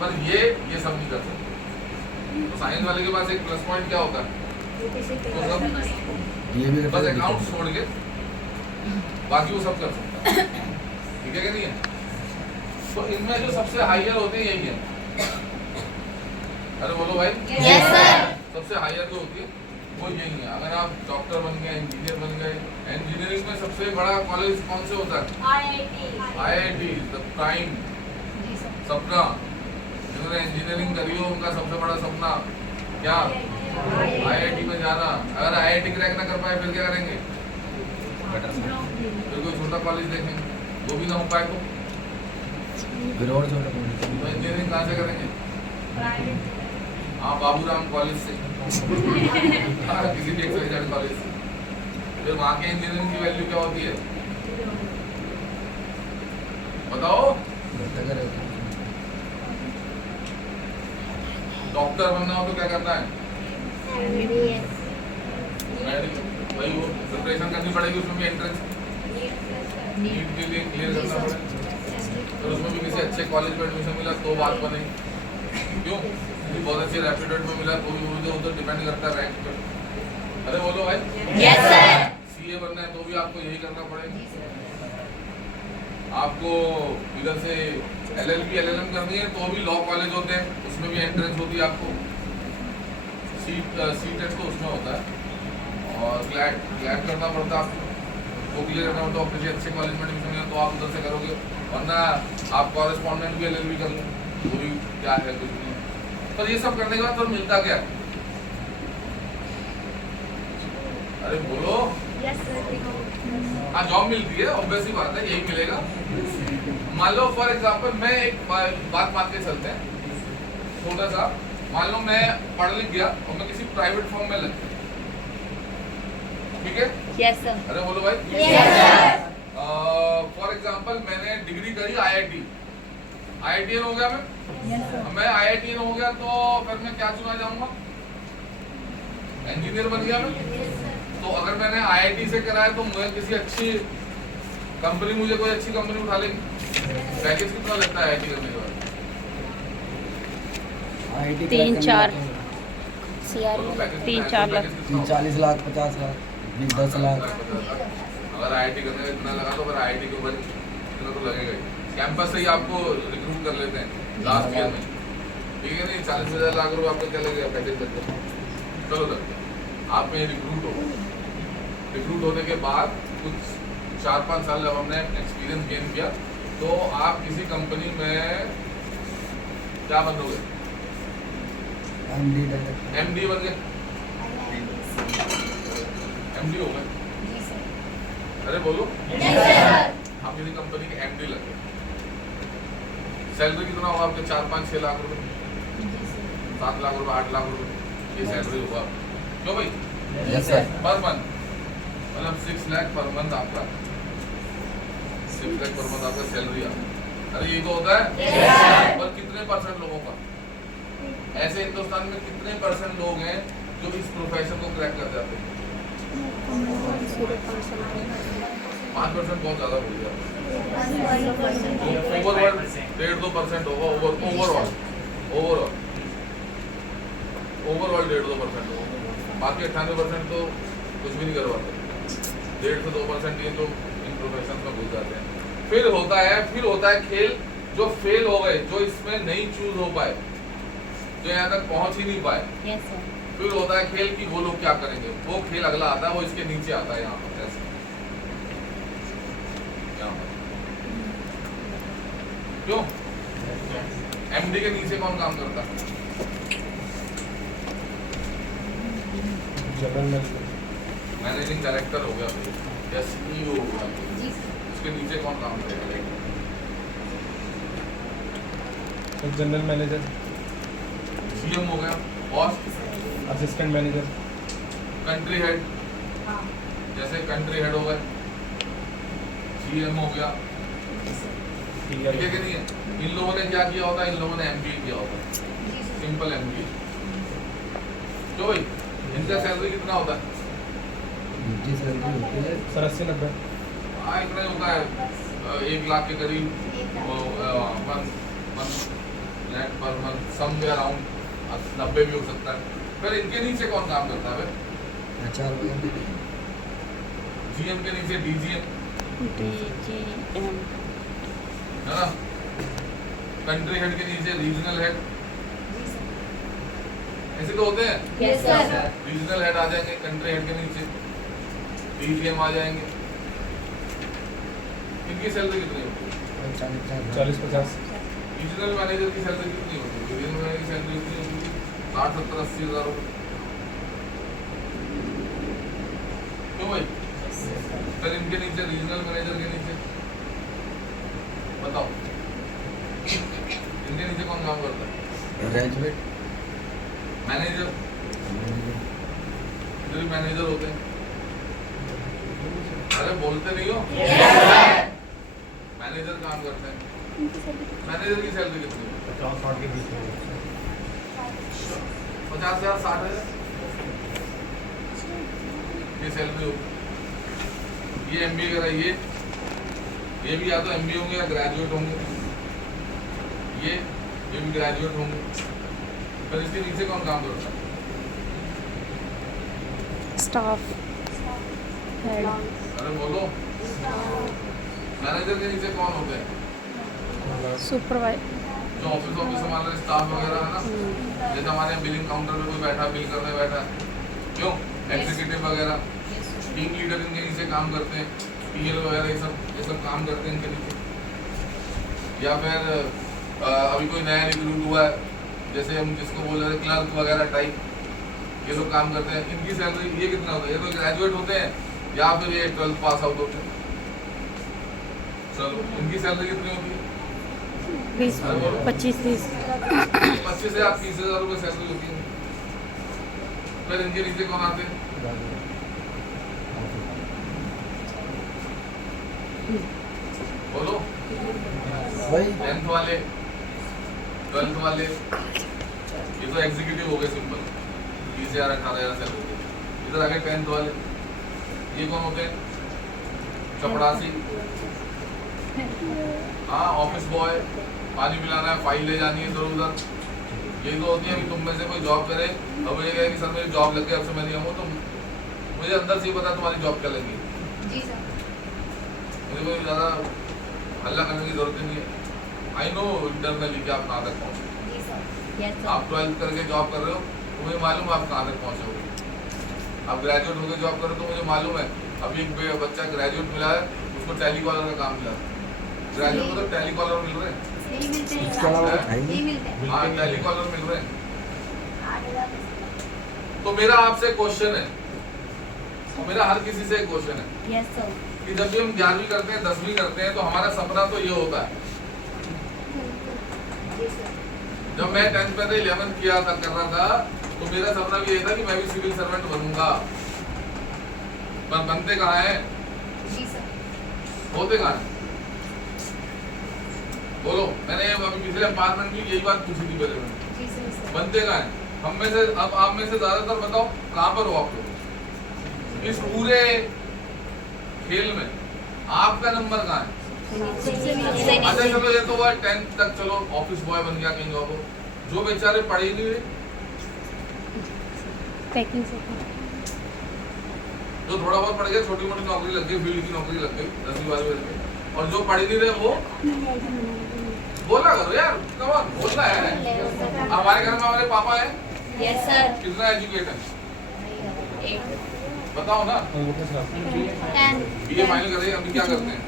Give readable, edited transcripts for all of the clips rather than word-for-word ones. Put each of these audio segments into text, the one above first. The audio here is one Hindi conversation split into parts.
पर ये सब नहीं कर सकते। तो साइंस वाले के पास एक प्लस पॉइंट क्या होता है, तो सब ये भी बस अकाउंट छोड़ के बाकी वो सब कर सकता है, ठीक है कि नहीं है। तो इनमें जो सबसे हायर होते हैं यही है। अरे बोलो भाई। Yes sir. सबसे हायर जो होती है वो यही है। अगर आप डॉक्टर बन गए, इंजीनियर बन गए, इंजीनियरिंग में सबसे बड़ा कॉलेज कौन से होता है? IIT, द प्राइम सपना। जिन्होंने इंजीनियरिंग करी हो उनका सबसे बड़ा सपना क्या? IIT में जाना। अगर IIT क्रैक ना कर पाए फिर क्या करेंगे? फिर कोई छोटा कॉलेज देखेंगे, वो भी ना हो पाए तो इंजीनियरिंग कहाँ से करेंगे? हाँ, बाबूराम कॉलेज से हाँ, किसी भी XYZ कॉलेज से। फिर वहाँ के इंजीनियरिंग की वैल्यू क्या होती है बताओ? डॉक्टर बनना हो तो क्या करना है? भाई वो प्रिपरेशन करनी पड़ेगी, उसमें भी एंट्रेंस नीट के लिए क्लियर करना पड़ेगा। तो उसमें भी किसी अच्छे कॉलेज में एडमिशन मिला तो बात बनेगी। क्यों? बहुत अच्छे रैपिड में मिला तो भी उधर डिपेंड करता है रैंक पर। अरे बोलो भाई। Yes sir. CA बनना है तो भी आपको यही करना पड़ेगा। आपको इधर से LLB LLM करनी है तो भी लॉ कॉलेज होते हैं, उसमें भी एंट्रेंस होती है आपको। CTET तो उसमें होता है और क्लैट करना पड़ता है आपको, वो क्लियर करना पड़ता है। किसी अच्छे कॉलेज में एडमिशन मिला तो आप उधर से करोगे, वरना आप कॉरेस्पॉन्डेंट भी LLB कर लो वो भी क्या है कुछ नहीं। पर ये सब करने के बाद तो मिलता क्या? अरे बोलो। हाँ, जॉब मिलती है, ऑब्वियस ही बात है, यही मिलेगा। मान लो फॉर एग्जांपल मैं एक बात मान के चलते हैं छोटा सा। मान लो मैं पढ़ लिख गया और मैं किसी प्राइवेट फर्म में लग गया, ठीक है? Yes sir. अरे बोलो भाई। Yes sir. फॉर एग्जांपल मैंने डिग्री करी IITian हो गया मैं IITian हो गया तो फिर मैं क्या चुना जाऊंगा? इंजीनियर बन गया मैं। तो अगर मैंने IIT से कराया तो मुझे किसी अच्छी कंपनी, मुझे कोई अच्छी कंपनी उठा लेगी। पैकेज कितना लगता है IIT करने के बाद? 3-4 CR 3-4 लाख 40 लाख 50 लाख 10 लाख। अगर IIT करने में इतना लगा तो फिर IIT के ऊपर इतना तो लगेगा ही। कैंपस से ही आपको रिक्रूट कर लेते हैं लास्ट ईयर में, ठीक है नहीं? 40,000 लाख रुपए आपको क्या लगेगा पैकेज करके? चलो सर आप में रिक्रूट होने के बाद कुछ 4-5 साल जब हमने एक्सपीरियंस गेन किया तो आप किसी कंपनी में क्या बनोगे? MD बन गए, MD हो गए। अरे बोलो। आप किसी कंपनी के MD लग गए। सैलरी कितना होगा आपके? 4-5-6 लाख रुपए, 7 लाख रुपए, 8 लाख रुपए, ये सैलरी होगा। क्यों भाई? Yes sir. पर मंथ, मतलब 6 लाख पर मंथ आपका, 6 लाख पर मंथ आपका सैलरी आता। अरे ये तो होता है। पर कितने % लोगों का ऐसे हिंदुस्तान में कितने % लोग हैं जो इस प्रोफेशन को क्रैक कर जाते हैं? 5% बहुत ज्यादा हो गया। ओवरऑल 1.5-2% होगा। ओवरऑल 1.5-2% होगा। बाकी 98% तो कुछ भी नहीं करवाते। 1.5-2% ये तो इन प्रोफेशन में घुस जाते हैं। फिर होता है खेल, जो फेल हो गए, जो इसमें नहीं चूज हो पाए, जो यहाँ तक पहुंच ही नहीं पाए। Yes sir. फिर होता है खेल कि वो लोग क्या करेंगे। वो खेल अगला आता है, वो इसके नीचे आता है, यहाँ पर ऐसे यहाँ पर। क्यों? MD के नीचे कौन काम करता है? मैनेजिंग डायरेक्टर हो गया या CEO हो गया, उसके नीचे कौन काम करेगा? जनरल मैनेजर, CM हो गया, boss, assistant manager, country head, जैसे कंट्री हेड हो गए, GM हो गया, ठीक है कि नहीं है? इन लोगों ने क्या किया होता है? इन लोगों ने MBA किया होता है, सिंपल MBA। क्यों भाई? इनका सैलरी कितना होता है? सर 80-90। हाँ, इतना ही होता है, 1 लाख के करीब। पर मंथ सम में अराउंड 90 भी हो सकता है। फिर इनके नीचे कौन काम करता है? HR वगैरह जीएम के नीचे डीजीएम DGM है ना, कंट्री हेड के नीचे रीजनल हेड, ऐसे तो होते हैं। Yes sir. रीजनल हेड आ जाएंगे कंट्री हेड के नीचे, डीजीएम आ जाएंगे। इनकी सैलरी कितनी होती है? 40-50। रीजनल मैनेजर की सैलरी कितनी होती है? रीजनल मैनेजर की सैलरी कितनी होती है? 60-70-80 हज़ार रुपये। क्यों भाई? फिर इनके नीचे रीजनल मैनेजर के नीचे बताओ, इनके नीचे कौन काम करता है? ग्रेजुएट मैनेजर, इधर भी मैनेजर होते हैं। अरे बोलते नहीं हो? मैनेजर काम करते हैं। मैनेजर की सैलरी कितनी है? 50-60 के बीच में। 50,000 60,000 ये सैलरी होगी। ये एमबीए करा, ये भी या तो एमबीए होंगे या ग्रेजुएट होंगे। ये भी ग्रेजुएट होंगे। पर इसके नीचे कौन काम करता है? स्टाफ हेड अरे बोलो। मैनेजर के नीचे कौन होते हैं? सुपरवाइजर जो ऑफिस संभाल रहे स्टाफ वगैरह है ना, जैसे हमारे बिलिंग काउंटर पे कोई बैठा, बिल करने बैठा, क्यों? एग्जीक्यूटिव वगैरह, टीम लीडर इनके नीचे काम करते हैं, पीएल वगैरह ये सब काम करते हैं इनके नीचे। या फिर अभी कोई नया रिक्रूट हुआ है, जैसे हम जिसको बोल रहे हैं क्लर्क वगैरह टाइप, ये लोग काम करते हैं। इनकी सैलरी ये कितना होता है? ये तो ग्रेजुएट होते हैं या फिर ये 12th पास आउट होते हैं। चलो, इनकी सैलरी कितनी होती है? 25-30 25 से 30,000 रुपये सैलरी होती है। फिर इनके नीचे कौन आते हैं? बोलो। वही 10th वाले, 12th वाले, ये तो एग्जीक्यूटिव हो गए सिंपल, 20,000 18,000 सैलरी। इधर आगे 10th वाले, ये कौन होते हैं? चपड़ासी, हाँ, ऑफिस बॉय, पानी पिलाना है, फाइल ले जानी है इधर उधर, ये तो होती है। अभी तुम में से कोई जॉब करे, अब ये कहे कि सर मेरी जॉब लग गई, अब से मैं नहीं आऊँ, तो मुझे अंदर से ही पता तुम्हारी जॉब क्या लगी। जी सर। मुझे कोई ज़्यादा हल्ला करने की जरूरत नहीं है। आई नो इंटरनली कि आप कहाँ तक पहुँचे। जी सर। Yes sir. आप 12th करके जॉब कर रहे हो तो मुझे मालूम है आप कहाँ तक पहुँचे हो। आप ग्रेजुएट होकर जॉब कर रहे हो तो मुझे मालूम है। अभी एक बच्चा ग्रेजुएट मिला है, उसको टेलीकॉलर का काम मिला है। ग्रेजुएट को तो टेलीकॉलर मिल रहे हैं। नहीं मिलते हैं इसके अलावा सर। कुछ है ही नहीं नहीं। मिलते हैं। हाँ, टेलीकॉलर मिल रहे हैं। 8,000 तो मेरा आपसे क्वेश्चन है, और मेरा हर किसी से एक क्वेश्चन है यस सर। कि जब भी हम 11वीं करते हैं, 10वीं करते हैं, तो हमारा सपना तो ये होता है। जी सर। जब मैं 10th में 11th किया था, कर रहा था, तो मेरा सपना भी ये था कि मैं भी सिविल सर्वेंट बनूंगा। पर बनते कहाँ हैं? जी सर। होते कहाँ हैं? बोलो। मैंने अभी पिछले अपार्टमेंट में यही बात पूछी थी पहले में। जी सर। बनते कहाँ हैं? हम में से, अब आप में से ज्यादातर बताओ कहाँ पर हो आप लोग इस पूरे खेल में? आपका नंबर कहाँ है? सबसे नीचे। अच्छा चलो, ये तो हुआ 10th तक, चलो ऑफिस बॉय बन गया कहीं जॉब हो। जो बेचारे पढ़े ही नहीं रहे, पैकिंग से जो थोड़ा बहुत पढ़ गए, छोटी मोटी नौकरी लग गई, फील्ड की नौकरी लग गई, 10वीं 12वीं लग गई, और जो पढ़ ही नहीं रहे वो बोला करो यार, कम ऑन, बोलना है। हमारे घर में हमारे पापा है, यस सर। कितना एजुकेट है 8 बताओ ना। 10 बीए फाइनल कर रहे हैं, अभी क्या करते हैं?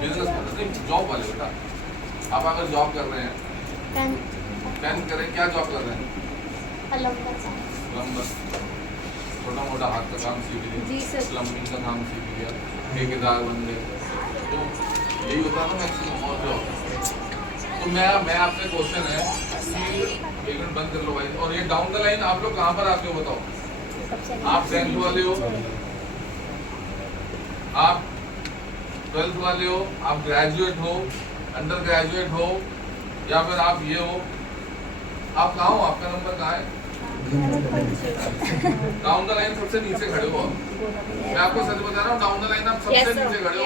बिजनेस करते हैं, जॉब वाले बेटा। आप अगर जॉब कर रहे हैं, 10th करें, क्या जॉब कर रहे हैं? प्लम्बर, छोटा मोटा हाथ का काम सीख जी लिया, सर। प्लम्बिंग का काम सीख लिया, ठेकेदार बन गए, तो यही होता है ना मैक्सिमम। और जॉब तो मैं आपसे क्वेश्चन है कि एक मिनट बंद कर लो भाई। और ये डाउन द लाइन आप लोग कहाँ पर आते हो बताओ? आप 10th वाले हो, आप 12th वाले हो, आप ग्रेजुएट हो, अंडर ग्रेजुएट हो, या फिर आप ये हो, आप कहाँ हो? आपका नंबर कहाँ है? डाउन द लाइन सबसे नीचे खड़े हो आप। मैं आपको सच बता रहा हूँ, डाउन द लाइन आप सबसे नीचे खड़े हो।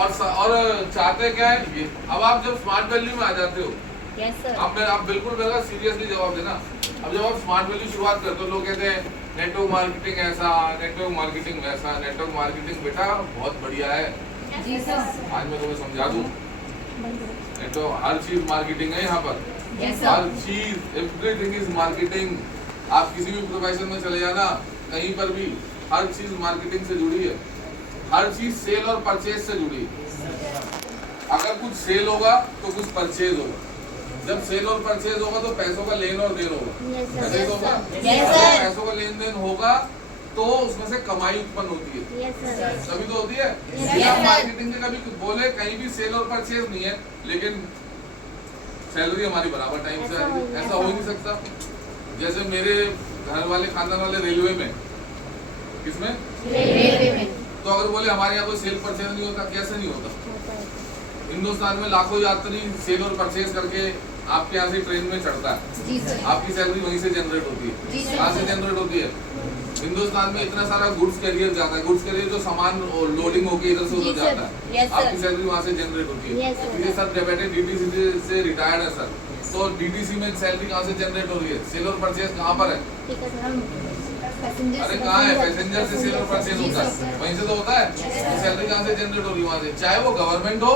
और चाहते क्या है ये। अब आप जब स्मार्ट वैल्यू में आ जाते हो, Yes, sir. आप बिल्कुल मेरा सीरियसली जवाब देना। अब जब आप स्मार्ट वैल्यू शुरुआत करते हो, लोग कहते हैं नेटवर्क मार्केटिंग ऐसा, नेटवर्क मार्केटिंग वैसा। नेटवर्क मार्केटिंग बेटा बहुत बढ़िया है, जी सर। आज मैं तुम्हें समझा दूं। नेटवर्क हर चीज मार्केटिंग है यहाँ पर, Yes, हर sir. चीज, एवरीथिंग इज मार्केटिंग। आप किसी भी प्रोफेशन में चले जाना, कहीं पर भी हर चीज मार्केटिंग से जुड़ी है, हर चीज सेल और परचेज से जुड़ी है। अगर कुछ सेल होगा तो कुछ परचेज होगा, जब सेल और परचेज होगा तो पैसों का लेन और देन होगा। Yes, sir. ऐसे ही तो होगा। Yes, जब sir. पैसों का लेन देन होगा तो उसमें से कमाई उत्पन्न होती है, Yes, sir. तभी तो होती है। Yes, बिना sir. मार्केटिंग के कभी बोले कहीं भी सेल और परचेज नहीं है, लेकिन सैलरी हमारी बराबर टाइम से आएगी, ऐसा हो ही नहीं सकता। जैसे मेरे घर वाले खानदान वाले रेलवे में, किसमें, रेलवे में। तो अगर बोले हमारे यहाँ कोई सेल परचेज नहीं होता, कैसे नहीं होता। हिंदुस्तान में लाखों यात्री सेल और परचेज करके आपके यहाँ से ट्रेन में चढ़ता है, जी सर। आपकी सैलरी वहीं से जनरेट होती है। जी सर। कहाँ से जनरेट होती है? हिंदुस्तान में इतना सारा गुड्स कैरियर जाता है, गुड्स कैरियर जो सामान लोडिंग होके इधर से उधर जी सर। जाता है, Yes, sir. आपकी सैलरी वहाँ से जनरेट होती है। Yes, sir. मेरे साथ डेबिटेड डीटीसी से रिटायर्ड है सर, तो डीटीसी में सैलरी कहाँ से जनरेट हो रही है? सेल और परचेज कहाँ पर है? ठीक है सर। पैसेंजर अरे कहाँ है? पैसेंजर से सेल और परचेज होता है, वहीं से तो होता है। सैलरी कहाँ से जनरेट हो रही है? वहाँ से, चाहे वो गवर्नमेंट हो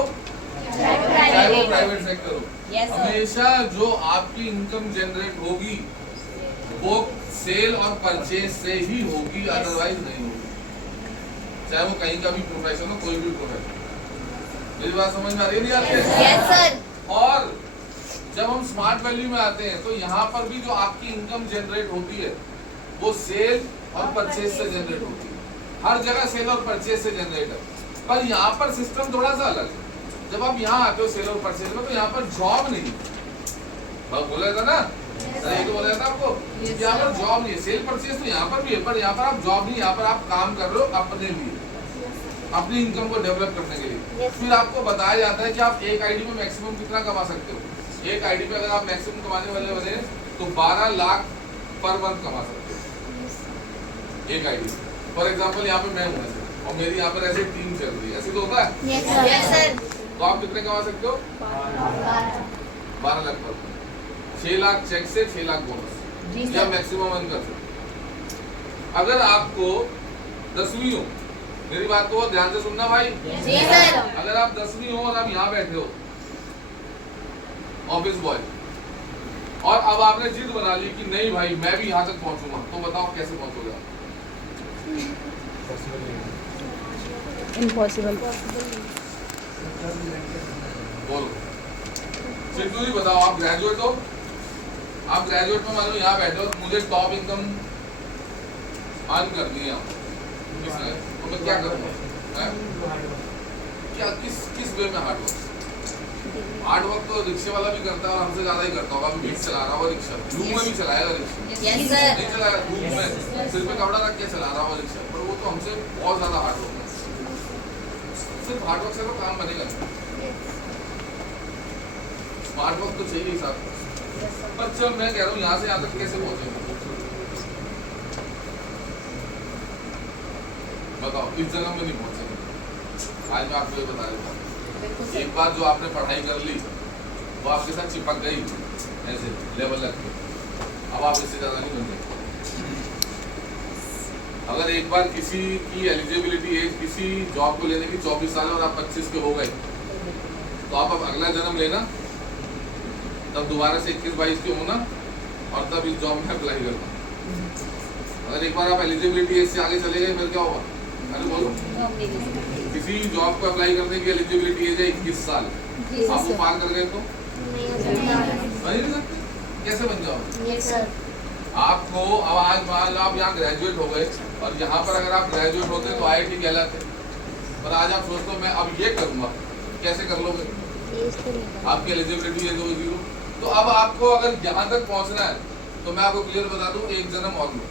चाहे वो प्राइवेट सेक्टर हो। Yes, sir. हमेशा जो आपकी इनकम जनरेट होगी वो सेल और परचेज से ही होगी, अदरवाइज नहीं होगी, चाहे वो कहीं का भी प्रोफेशन हो, कोई भी प्रोफेशन। मेरी बात समझ में आ रही है नहीं आती? Yes, sir. और जब हम स्मार्ट वैल्यू में आते हैं तो यहाँ पर भी जो आपकी इनकम जनरेट होती है वो सेल और परचेज से जनरेट होती है। हर जगह सेल और परचेज से जनरेट है, पर यहाँ पर सिस्टम थोड़ा सा अलग है। जब आप यहाँ आते हो सेल और परचेज में, तो यहाँ पर जॉब नहीं है। बोला था ना, सही तो बोला था आपको, यहाँ पर जॉब नहीं है। सेल परचेज तो यहाँ पर भी है, पर यहाँ पर आप जॉब नहीं, यहाँ पर आप काम कर रहे हो अपने लिए, अपनी इनकम को डेवलप करने के लिए। फिर आपको बताया जाता है कि आप एक आईडी में मैक्सिमम कितना कमा सकते हो। एक आईडी पे अगर आप मैक्सिमम कमाने वाले बने तो 12 लाख पर मंथ कमा सकते हो एक आईडी। फॉर एग्जांपल यहाँ पे मैं हूँ ऐसे, और मेरी यहाँ पर ऐसे टीम चल रही है, ऐसे तो होता है। Yes, sir. Yes, sir. तो आप कितने कमा सकते हो? 12 लाख पर, 6 लाख चेक से, 6 लाख बोनस, जी या सर। मैक्सिमम अर्न कर सकते। अगर आपको 10वीं हो, मेरी बात को ध्यान से सुनना भाई, जी सर। अगर आप 10वीं हो और आप यहाँ बैठे हो ऑफिस बॉय, और अब आपने जिद बना ली कि नहीं भाई मैं भी यहाँ तक पहुंचूंगा, तो बताओ कैसे पहुंचोगे? इम्पॉसिबल। बोलो सिद्धू जी, बताओ। आप ग्रेजुएट हो, आप ग्रेजुएट में मान लो यहाँ बैठे हो, मुझे टॉप इनकम अर्न करनी है किसने, तो मैं क्या करूँगा? क्या किस वे में हार्ड वर्क तो रिक्शे वाला भी करता है और हमसे ज्यादा ही करता होगा। अभी चला रहा होगा रिक्शा, धूप में भी चलाएगा रिक्शा, Yes, sir. नहीं चलाएगा धूप में, सिर पे कपड़ा रख के चला रहा होगा रिक्शा, पर वो तो हमसे बहुत ज्यादा हार्ड वर्क है। सिर्फ हार्ड वर्क से तो काम बनेगा, स्मार्ट वर्क तो चाहिए साहब। पर जब मैं कह रहा हूँ यहाँ से यहाँ तक कैसे पहुंचेंगे बताओ? इस जन्म में नहीं पहुंचेंगे। आज मैं आपको ये बता देता हूँ, एक बार जो आपने पढ़ाई कर ली वो आपके साथ चिपक गई ऐसे लेवल रख के, अब आप इससे ज्यादा नहीं बन सकते। अगर एक बार किसी की एलिजिबिलिटी एज किसी जॉब को लेने की 24 साल है और आप 25 के हो गए, तो आप अब अगला जन्म लेना, तब दोबारा से 21-22 के होना और तब इस जॉब में अप्लाई करना। अगर एक बार आप एलिजिबिलिटी एज से आगे चले गए फिर क्या होगा? अरे बोलो, किसी जॉब को अप्लाई करने की एलिजिबिलिटी एज है 21 साल, आप वो पार कर गए तो बन नहीं सकते, कैसे बन जाओ? Yes, sir. आपको अब आज मान लो आप यहाँ ग्रेजुएट हो गए, और यहाँ पर अगर आप ग्रेजुएट होते तो IIT कहलाते, पर आज आप सोचते हो मैं अब ये करूँगा, कैसे कर लोगे? आपकी एलिजिबिलिटी एज होगी 0। तो अब आपको अगर यहाँ तक पहुँचना है तो मैं आपको क्लियर बता दूँ, एक जन्म और लो,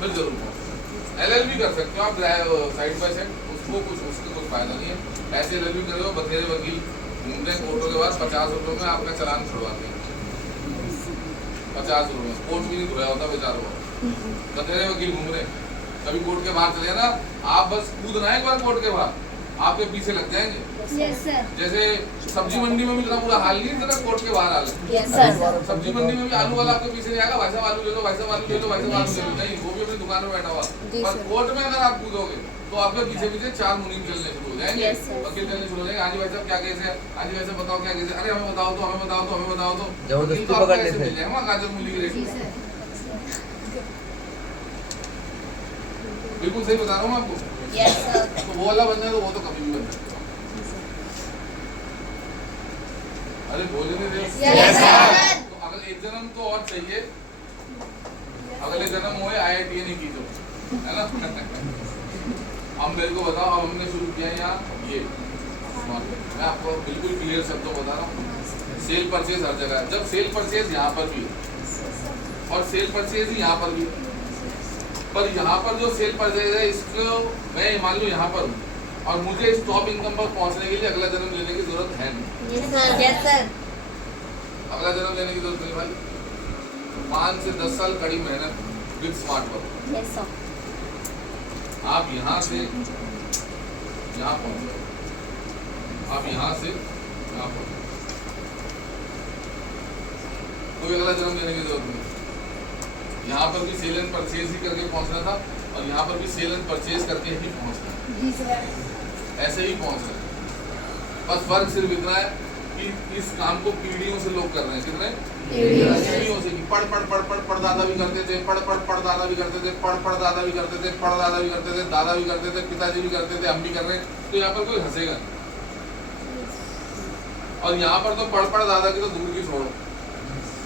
फिर जरूर पहुँचो। LLB कर सकते हो आप साइड बाय साइड, उसको उसका कुछ फायदा नहीं है। ऐसे LLB कर रहे हो, बथेरे वकील घूमते हैं कोर्टों के बाद 50 रुपये में आपका चालान छुड़वाते हैं, 50 रुपये, कोर्ट भी नहीं धोया होता बेचारों को, बथेरे वकील घूम रहे हैं। कभी कोर्ट के बाहर चले ना, आप बस कूदना है एक बार कोर्ट के बाहर, आपके पीछे लग जाएंगे। Yes, sir. जैसे सब्जी मंडी में भी इतना बुरा हाल नहीं, इतना कोर्ट के बाहर हाल है। Yes, sir. सब्जी मंडी में भी आलू वाला आपके पीछे नहीं आएगा, भाई साहब आलू ले लो, भाई साहब आलू ले लो, भाई साहब आलू ले लो, नहीं, वो भी अपनी दुकान में बैठा हुआ। जी, पर सर। कोर्ट में अगर आप कूदोगे तो आपके पीछे पीछे 4 मुनीम चलने शुरू हो जाएंगे, Yes, sir. वकील चलने शुरू हो जाएंगे। हाँ जी भाई साहब क्या केस है, हाँ जी भाई साहब बताओ क्या केस है, अरे हमें बताओ तो, हमें बताओ तो, हमें बताओ तो। जबरदस्ती वकील तो आपको पकड़ ऐसे लेते हैं। मिल जाएगा वहाँ गाजर मूली की रेट जी, में। sir. बिल्कुल सही बता रहा हूँ मैं आपको। Yes, sir. तो वो वाला बन जाए तो वो तो कभी भी बन जाए। अरे भोजन दे। Yes, sir. तो अगले एक जन्म तो और चाहिए, अगले जन्म हुए IIT नहीं की तो, है ना। अब मेरे को बताओ, अब हमने शुरू किया है यहाँ ये, मैं आपको बिल्कुल क्लियर शब्दों बता रहा हूँ, सेल परचेज हर जगह है। जब सेल परचेज यहाँ पर भी है और सेल परचेज ही यहाँ पर भी है, पर यहाँ पर जो सेल परचेज है इसको मैं मान लो यहाँ पर हूँ और मुझे इस टॉप इनकम पर पहुँचने के लिए अगला जन्म लेने की जरूरत है नहीं। Yes, sir. Yes, sir. अगला जन्म लेने की जरूरत नहीं भाई। 5 से 10 साल कड़ी मेहनत with smart work, Yes, sir. आप यहाँ से यहाँ पहुँच जाओ, आप यहाँ से यहाँ पहुँच जाओ, कोई अगला जन्म लेने की जरूरत नहीं। यहाँ पर भी सेल एंड परचेज ही करके पहुँचना था और यहाँ पर भी सेल एंड परचेज करके ही पहुँचना है, जी, sir. ऐसे ही पहुँच रहे हैं। बस फर्क सिर्फ इतना है कि इस काम को पीढ़ियों से लोग कर रहे हैं। कितने पीढ़ियों से, कि पढ़ दादा भी करते थे, पढ़ दादा भी करते थे, पढ़ दादा भी करते थे, पढ़ दादा भी करते थे, दादा भी करते थे, पिताजी भी करते थे, हम भी कर रहे हैं। तो यहाँ पर कोई हंसेगा नहीं। और यहाँ पर तो पढ़ दादा की तो दूर की छोड़ो,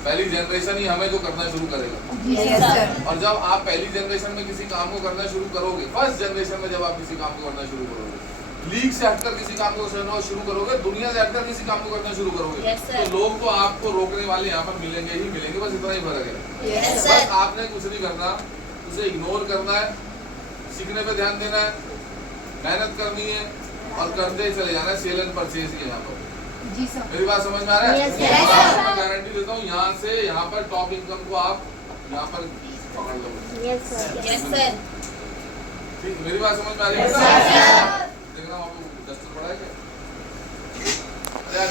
पहली जनरेशन ही हमें जो करना शुरू करेगा। Yes, sir. और जब आप पहली जनरेशन में किसी काम को करना शुरू करोगे, फर्स्ट जनरेशन में जब आप किसी काम को करना शुरू करोगे, लीग से हटकर किसी काम को करना शुरू करोगे, दुनिया से हटकर किसी काम को करना शुरू करोगे, Yes, sir. तो लोग तो आपको रोकने वाले यहाँ पर मिलेंगे ही मिलेंगे, बस इतना ही फर्क है। Yes, बस sir. आपने कुछ नहीं करना, उसे इग्नोर करना है, सीखने पे ध्यान देना है, मेहनत करनी है और करते ही चले जाना है। सेल एंड परचेज ही यहाँ पर। जी, sir. मेरी बात समझ में आ रहा है? Yes, yes, और sir. मैं गारंटी देता हूँ यहाँ से यहाँ पर टॉप इनकम को आप यहाँ पर पकड़ लोगे। Yes, sir. Yes, sir. ठीक, मेरी बात समझ में आ रही है? Yes, sir. देखना आपको डस्टर पड़ा है क्या? अरे यार